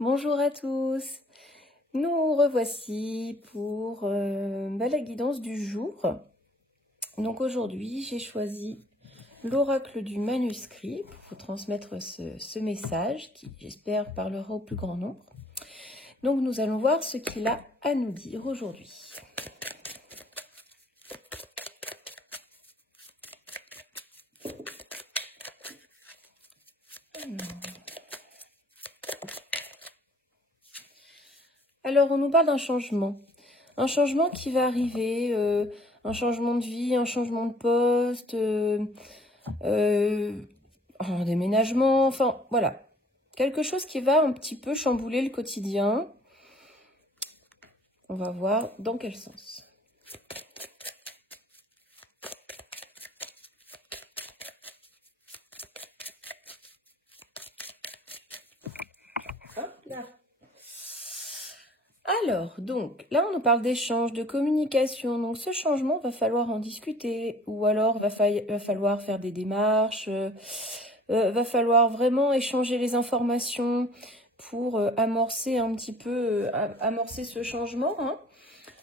Bonjour à tous, nous revoici pour la guidance du jour. Donc aujourd'hui j'ai choisi l'oracle du manuscrit pour vous transmettre ce message qui j'espère parlera au plus grand nombre. Donc nous allons voir ce qu'il a à nous dire aujourd'hui. Alors on nous parle d'un changement qui va arriver, un changement de vie, un changement de poste, un déménagement, enfin voilà. Quelque chose qui va un petit peu chambouler le quotidien. On va voir dans quel sens. Hop là. Alors, donc, là, on nous parle d'échange, de communication. Donc, ce changement, va falloir en discuter. Ou alors, va falloir faire des démarches. Va falloir vraiment échanger les informations pour amorcer un petit peu, amorcer ce changement. Hein.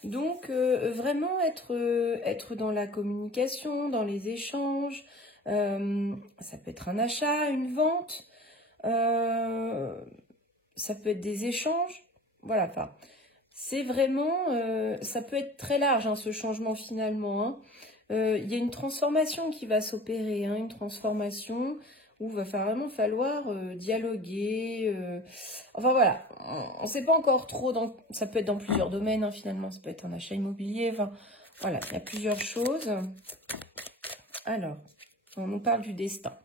Donc, vraiment être dans la communication, dans les échanges. Ça peut être un achat, une vente. Ça peut être des échanges. Voilà, enfin, c'est vraiment... ça peut être très large, hein, ce changement finalement. Hein. Il y a une transformation qui va s'opérer, hein, une transformation où il va vraiment falloir dialoguer. Enfin voilà, on ne sait pas encore trop, ça peut être dans plusieurs domaines, hein, finalement, ça peut être un achat immobilier, enfin voilà, il y a plusieurs choses. Alors, on nous parle du destin.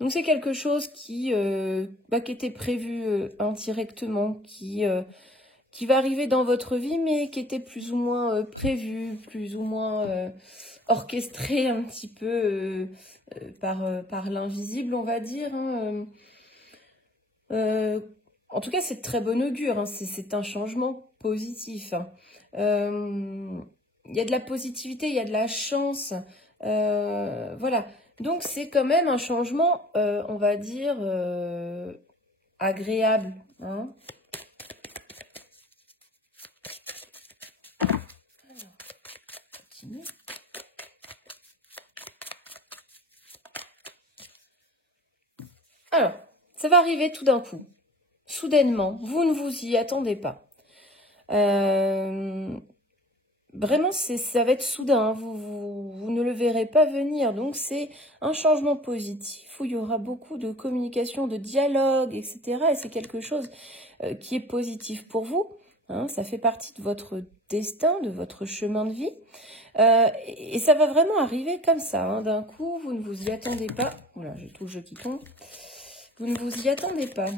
Donc c'est quelque chose qui était prévu indirectement, qui va arriver dans votre vie, mais qui était plus ou moins prévu, plus ou moins orchestré un petit peu par l'invisible, on va dire. Hein. En tout cas, c'est de très bon augure, hein. C'est un changement positif. Hein. Il y a de la positivité, il y a de la chance. Voilà. Donc, c'est quand même un changement, on va dire, agréable. Hein. Alors, continue. Alors, ça va arriver tout d'un coup. Soudainement, vous ne vous y attendez pas. Vraiment, ça va être soudain, hein. Vous ne le verrez pas venir. Donc, c'est un changement positif où il y aura beaucoup de communication, de dialogue, etc. Et c'est quelque chose qui est positif pour vous. Hein, ça fait partie de votre destin, de votre chemin de vie. Et ça va vraiment arriver comme ça. Hein. D'un coup, vous ne vous y attendez pas. Voilà, j'ai tout le jeu qui tombe. Vous ne vous y attendez pas.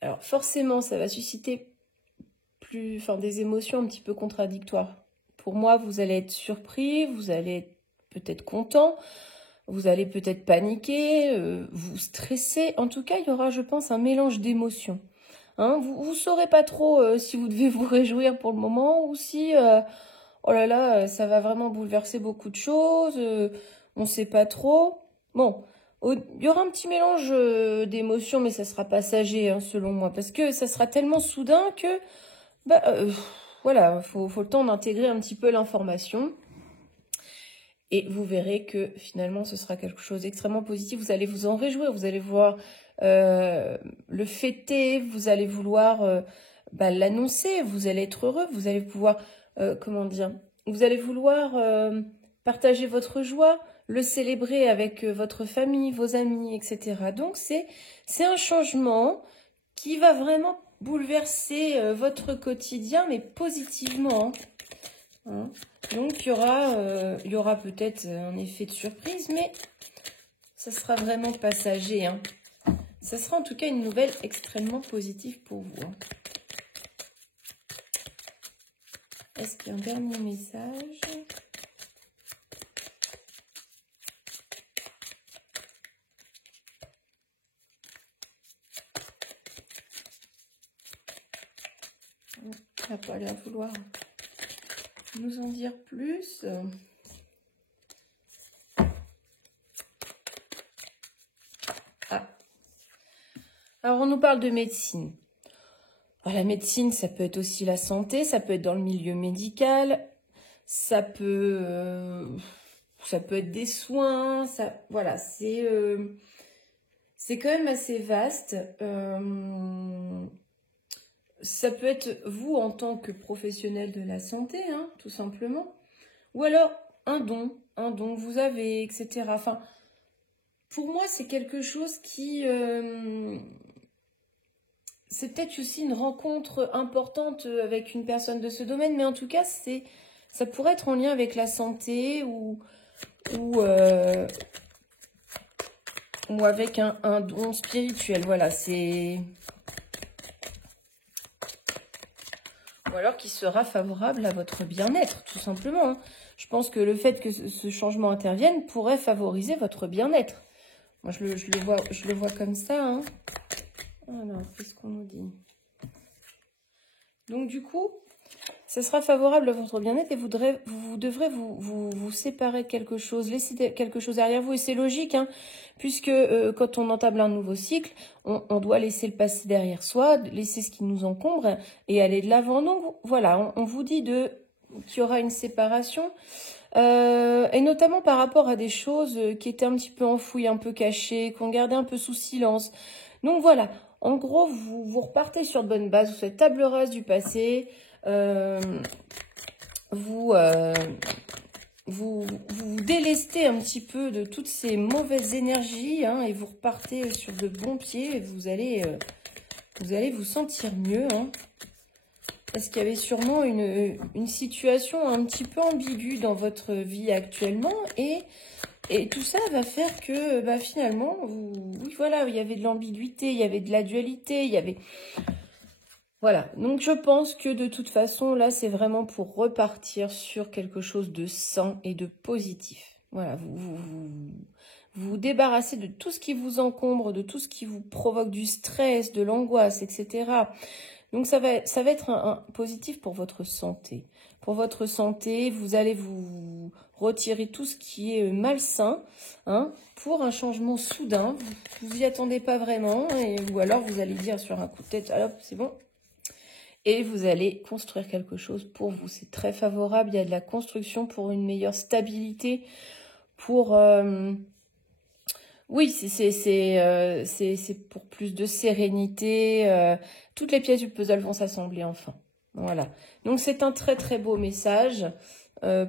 Alors forcément, ça va susciter des émotions un petit peu contradictoires. Pour moi, vous allez être surpris, vous allez être peut-être content, vous allez peut-être paniquer, vous stresser. En tout cas, il y aura, je pense, un mélange d'émotions. Hein, vous ne saurez pas trop si vous devez vous réjouir pour le moment ou si, oh là là, ça va vraiment bouleverser beaucoup de choses, on ne sait pas trop. Bon, il y aura un petit mélange d'émotions, mais ça sera passager, hein, selon moi, parce que ça sera tellement soudain que, voilà, faut le temps d'intégrer un petit peu l'information. Et vous verrez que finalement, ce sera quelque chose d'extrêmement positif. Vous allez vous en réjouir, vous allez voir le fêter, vous allez vouloir l'annoncer, vous allez être heureux, vous allez pouvoir, vous allez vouloir partager votre joie, le célébrer avec votre famille, vos amis, etc. Donc, c'est un changement qui va vraiment bouleverser votre quotidien, mais positivement. Hein. Donc, il y aura peut-être un effet de surprise, mais ça sera vraiment passager. Hein. Ça sera en tout cas une nouvelle extrêmement positive pour vous. Hein. Est-ce qu'il y a un dernier message ? Ça n'a pas l'air de vouloir. nous en dire plus? Ah. Alors, on nous parle de médecine. Alors, la médecine, ça peut être aussi la santé, ça peut être dans le milieu médical, ça peut être des soins, voilà, c'est quand même assez vaste. Ça peut être vous en tant que professionnel de la santé, hein, tout simplement. Ou alors un don que vous avez, etc. Enfin, pour moi, c'est quelque chose qui... c'est peut-être aussi une rencontre importante avec une personne de ce domaine, mais en tout cas, ça pourrait être en lien avec la santé ou avec un don spirituel. Voilà, c'est... Ou alors qui sera favorable à votre bien-être, tout simplement. Hein. Je pense que le fait que ce changement intervienne pourrait favoriser votre bien-être. Moi, je le vois comme ça. Hein. Alors, qu'est-ce qu'on nous dit? Donc, du coup, ça sera favorable à votre bien-être et vous devrez vous séparer de quelque chose, laisser quelque chose derrière vous. Et c'est logique, hein, puisque quand on entame un nouveau cycle, on doit laisser le passé derrière soi, laisser ce qui nous encombre et aller de l'avant. Donc voilà, on vous dit qu'il y aura une séparation. Et notamment par rapport à des choses qui étaient un petit peu enfouies, un peu cachées, qu'on gardait un peu sous silence. Donc voilà, en gros, vous repartez sur de bonnes bases, vous faites table rase du passé, vous délestez un petit peu de toutes ces mauvaises énergies, hein, et vous repartez sur de bons pieds, et vous allez vous sentir mieux, hein. Parce qu'il y avait sûrement une situation un petit peu ambiguë dans votre vie actuellement. Et tout ça va faire que finalement, oui, voilà, il y avait de l'ambiguïté, il y avait de la dualité, il y avait... Voilà, donc je pense que de toute façon, là, c'est vraiment pour repartir sur quelque chose de sain et de positif. Voilà, vous débarrassez de tout ce qui vous encombre, de tout ce qui vous provoque du stress, de l'angoisse, etc. Donc ça va être un positif pour votre santé. Pour votre santé, vous allez vous retirer tout ce qui est malsain, hein, pour un changement soudain. Vous n'y attendez pas vraiment, ou alors vous allez dire sur un coup de tête, alors c'est bon. Et vous allez construire quelque chose pour vous. C'est très favorable, il y a de la construction pour une meilleure stabilité, pour... oui, c'est pour plus de sérénité. Toutes les pièces du puzzle vont s'assembler enfin. Voilà. Donc, c'est un très, très beau message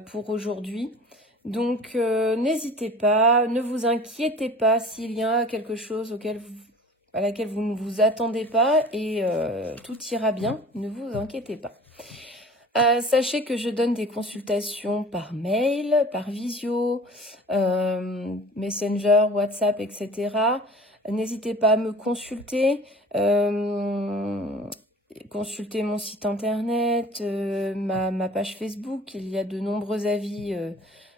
pour aujourd'hui. Donc, n'hésitez pas, ne vous inquiétez pas s'il y a quelque chose à laquelle vous ne vous attendez pas et tout ira bien. Ne vous inquiétez pas. Sachez que je donne des consultations par mail, par visio, Messenger, WhatsApp, etc. N'hésitez pas à me consulter, consulter mon site internet, ma page Facebook. Il y a de nombreux avis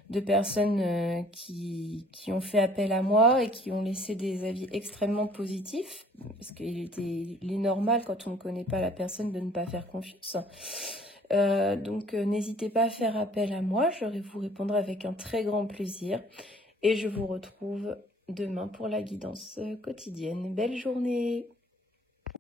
de personnes qui ont fait appel à moi et qui ont laissé des avis extrêmement positifs, parce qu'il est normal quand on ne connaît pas la personne de ne pas faire confiance. Donc n'hésitez pas à faire appel à moi, je vous répondrai avec un très grand plaisir et je vous retrouve demain pour la guidance quotidienne. Belle journée!